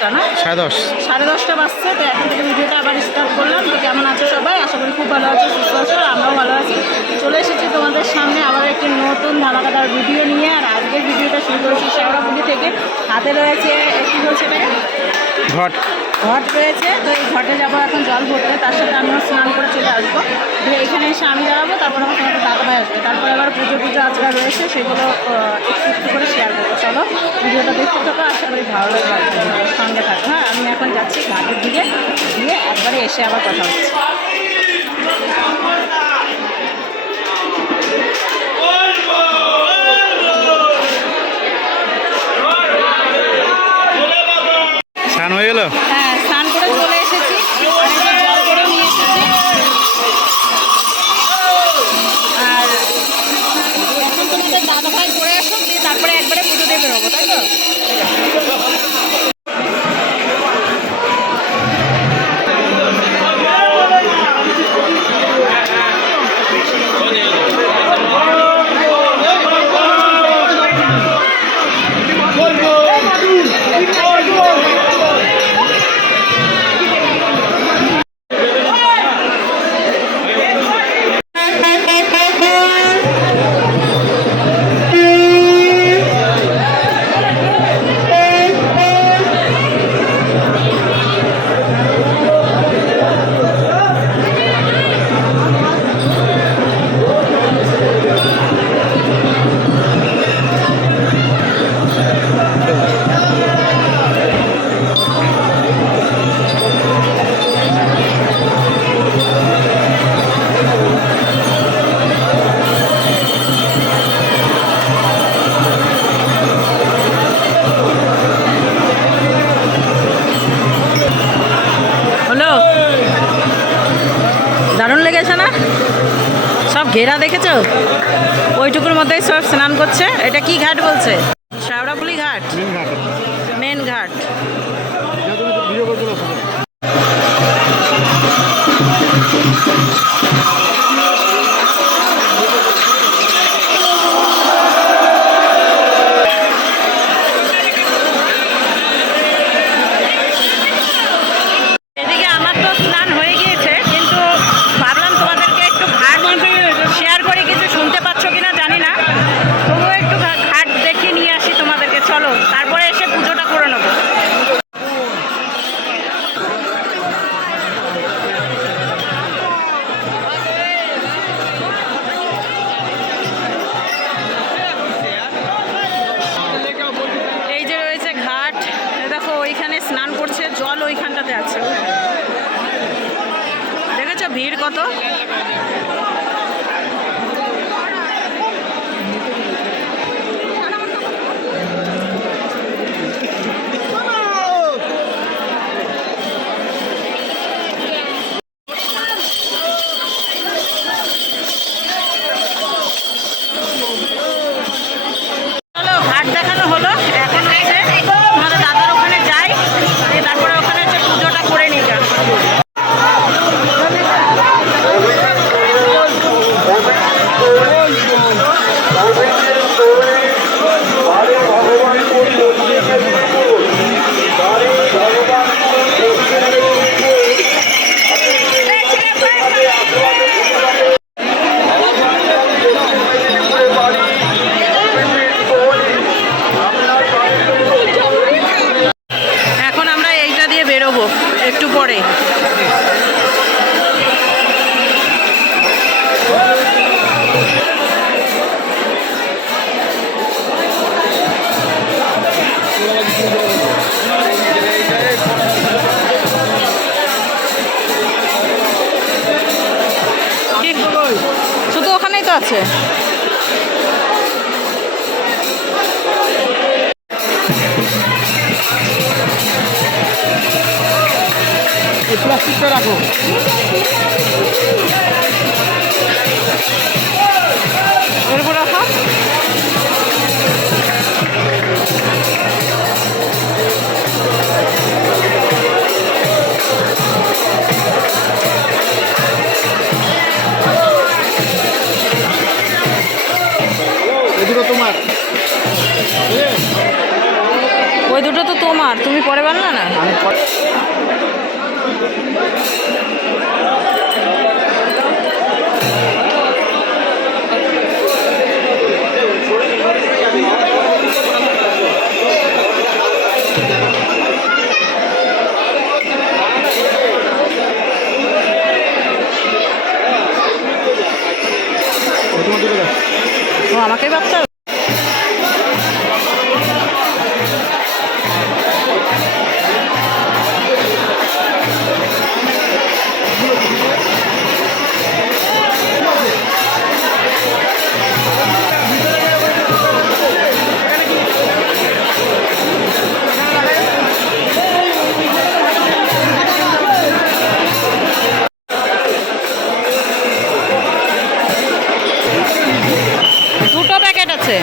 10টা না, 10:30 বাজছে। তো এখন থেকে ভিডিওটা আবার স্টার্ট করলাম। তো কেমন আছো সবাই? আশা করি খুব ভালো আছো, সুস্থ আছো, আমরাও ভালো আছি। চলে এসেছি তোমাদের সামনে আবার একটি নতুন ধামাকাদার ভিডিও নিয়ে। আর আজকের ভিডিওটা শুরু করেছি শেওড়াফুলি থেকে। হাতে রয়েছে কি বলছে এটাকে, ঘট রয়েছে। তো এই ঘটে যাবো এখন জল ভরতে, তার সাথে আমিও স্নান করে চলে আসবো। দিয়ে এখানে এসে আমি দাঁড়াবো, তারপর আমার তোমাদের দাদাভাই আসবে। তারপরে আবার পুজো আজকে রয়েছে, সেগুলো একটু একটু করে শেয়ার করবো। চলো ভিডিওটা দেখতে থাকো, আশা করি ভালো লাগবে, সঙ্গে থাকো। হ্যাঁ, আমি এখন যাচ্ছি ঘাটের দিকে, দিয়ে একবারে এসে আবার কথা হচ্ছে। স্নান হয়ে গেল? হ্যাঁ, স্নান করে চলে এসেছি, অনেকটা জল করে নিয়ে এসেছি। আর এখন তোমাদের দাদাভাই করে আসুক, দিয়ে তারপরে একবারে পুজো দিয়ে বেরোবো, তাই তো? দারুণ লেগেছে না? সব ঘেরা দেখেছো? ওইটুকুর মধ্যেই সব স্নান করছে। এটা কি ঘাট বলছে? শেওড়াফুলি ঘাট, মেন ঘাট। এদিকে আমার তো স্নান হয়ে গিয়েছে, কিন্তু ভাবলাম তোমাদেরকে একটু ঘাট শেয়ার করে, কিছু শুনতে পাচ্ছ কিনা জানি না, তবুও একটু ঘাট দেখিয়ে নিয়ে আসি তোমাদেরকে। চলো, তারপরে এসে পুজোটা করে নেবো। এই যে রয়েছে ঘাট, দেখো ওইখানে স্নান করছে, জল ওইখানটাতে আছে। দেখেছো ভিড় কত? চলো, ঘাট দেখানো হলো, এখন হচ্ছে তোমাদের দাদার ওখানে যাই, তারপরে ওখানে হচ্ছে পুজোটা করে নিই। এখন আমরা এইটা দিয়ে বেরোবো একটু পরে। শুধু ওখানেই তো আছে। প্লাস্টিকটা রাখো। এরপর রাখা। এগুলো তোমার। ওই দুটো তো তোমার, তুমি পরে বানলা না? আমি ও আমাকেই ভাবতে হবে। দুটো প্যাকেট আছে।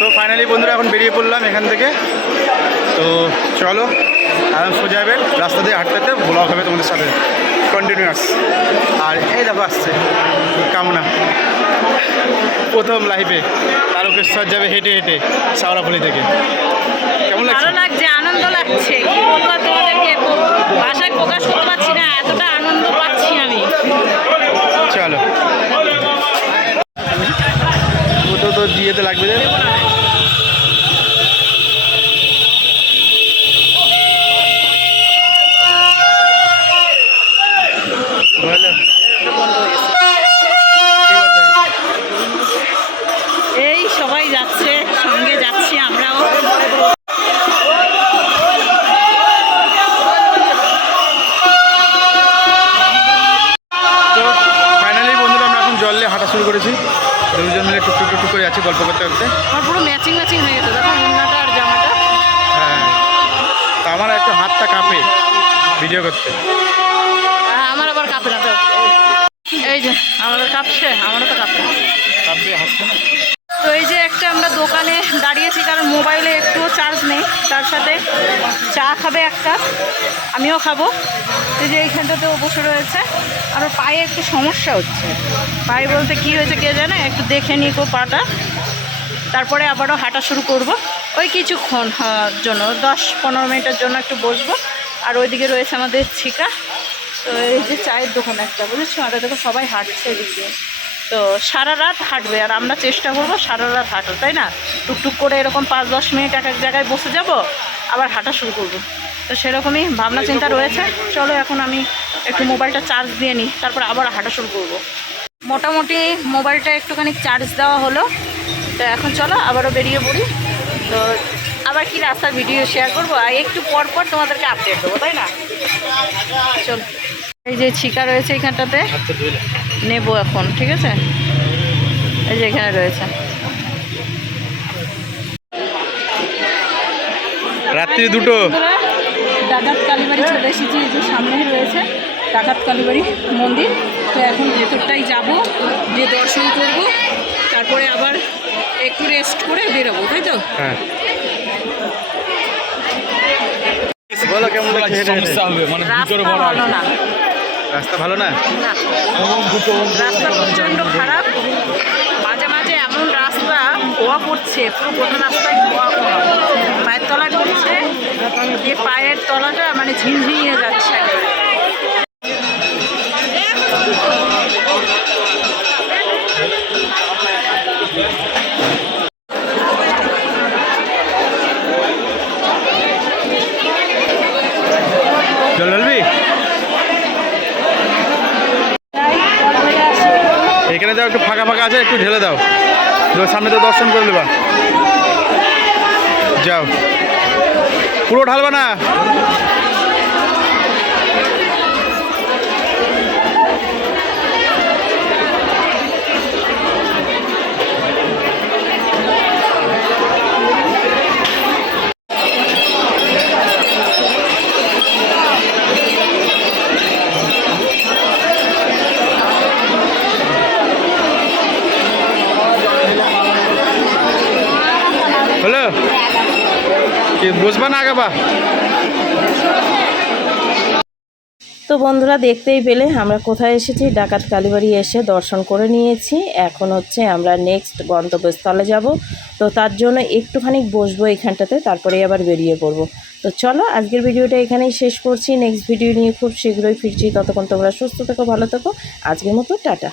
তো ফাইনালি বন্ধুরা এখন বেরিয়ে পড়লাম এখান থেকে। তো চলো এখন সোজা যাবে রাস্তা দিয়ে হাঁটতে হাঁটতে ব্লগ হবে তোমাদের সাথে কন্টিনিউয়াস। আর এই দেখো আসছে কামনা প্রথম লাইফে তারকেশ্বর যাবে হেঁটে হেঁটে শাওড়াফুলি থেকে। কেমন লাগছে? ভালো লাগছে, আনন্দ লাগছে। কি বলবো তোমাদেরকে, ভাষায় প্রকাশ করতে পারছি না, এতটা আনন্দ পাচ্ছি আমি। চলো তো দিয়েতে লাগবে যে এই সবাই যাচ্ছে, সঙ্গে যাচ্ছি আমরাও। তো ফাইনালি বন্ধুরা আমরা এখন জলে হাঁটা শুরু করেছি। দুজন মিলে টুকটুক টুকটুক করে যাচ্ছি গল্প করতে করতে। আমার পুরো ম্যাচিং ম্যাচিং হয়ে গেছে, দেখো ওড়নাটা আর জামাটা। হ্যাঁ, তা আমার একটু হাতটা কাঁপে ভিডিও করতে। আমার আবার কাঁপে না তো, এই যে আমাদের কাঁপছে, আমারও তো কাঁপে। কাঁপবে, হাসছে না। তো এই যে একটা আমরা দোকানে দাঁড়িয়েছি, কারণ মোবাইলে একটুও চার্জ নেই। তার সাথে চা খাবে এক কাপ, আমিও খাবো। এই যে এইখানটাতেও বসে রয়েছে। আর ওর পায়ে একটু সমস্যা হচ্ছে। পায়ে বলতে কি হয়েছে কে জানে, একটু দেখে নিই গো পাটা। তারপরে আবারও হাঁটা শুরু করব ওই কিছুক্ষণ জন্য, 10-15 মিনিটের জন্য একটু বসবো। আর ওইদিকে রয়েছে আমাদের ছিকা। তো এই যে চায়ের দোকান একটা, বুঝেছো? আর দেখো সবাই হাঁটছে এদিকে। তো সারা রাত হাঁটবে, আর আমরা চেষ্টা করবো সারা রাত হাঁটো, তাই না? টুকটুক করে এরকম 5-10 মিনিট এক এক জায়গায় বসে যাব, আবার হাঁটা শুরু করব। তো সেরকমই ভাবনা চিন্তা রয়েছে। চলো এখন আমি একটু মোবাইলটা চার্জ দিয়ে নিই, তারপর আবার হাঁটা শুরু করব। মোটামুটি মোবাইলটা একটুখানি চার্জ দেওয়া হলো। তো এখন চলো আবারও বেরিয়ে পড়ি। তো আবার কি রাস্তার ভিডিও শেয়ার করবো, আর একটু পর পর তোমাদেরকে আপডেট দেবো, তাই না? চল, এই যে ছিকা রয়েছে এইখানটাতে, নেবো এখন, ঠিক আছে? এই যে এখানে রয়েছে। রাত্রি 2টো। ডাকাত কালীবাড়ি চলে এসেছি, এই যে সামনেই রয়েছে ডাকাত কালীবাড়ি মন্দির। তো এখন ভেতরটাই যাব, যে দর্শন করব, তারপরে আবার একটু রেস্ট করে বেরোবো, তাই তো? হ্যাঁ বলো কেমন লাগছে হেঁটে হেঁটে? সমস্যা হবে মানে রাস্তা ভিতরে বড় ভালো না, রাস্তা ভালো না? না রাস্তা প্রচণ্ড খারাপ। মাঝে মাঝে এমন রাস্তা ধোয়া পড়ছে, পুরো গোটা রাস্তায় ধোয়া পড়া, পায়ের তলায় পড়ছে, যে পায়ের তলাটা মানে ঝিনঝিনিয়ে যাচ্ছে একেবারে। জল ঢালবি? এখানে যাও, একটু ফাঁকা ফাঁকা আছে, একটু ঢেলে দাও, সামনে তো দর্শন করে নেবা। যাও, পুরো ঢালবা না। হলো কি বসবা না আগাবা? তো বন্ধুরা দেখতেই পেলে আমরা কোথায় এসেছি, ডাকাত কালীবাড়ি এসে দর্শন করে নিয়েছি। এখন হচ্ছে আমরা নেক্সট গন্তব্যস্থলে যাব। তো তার জন্য একটুখানি বসবো এখানটাতে, তারপরে আবার বেরিয়ে পড়বো। তো চলো আজকের ভিডিওটা এখানেই শেষ করছি, নেক্সট ভিডিও নিয়ে খুব শীঘ্রই ফিরছি। ততক্ষণ তোমরা সুস্থ থেকো, ভালো থেকো। আজকের মতো টাটা।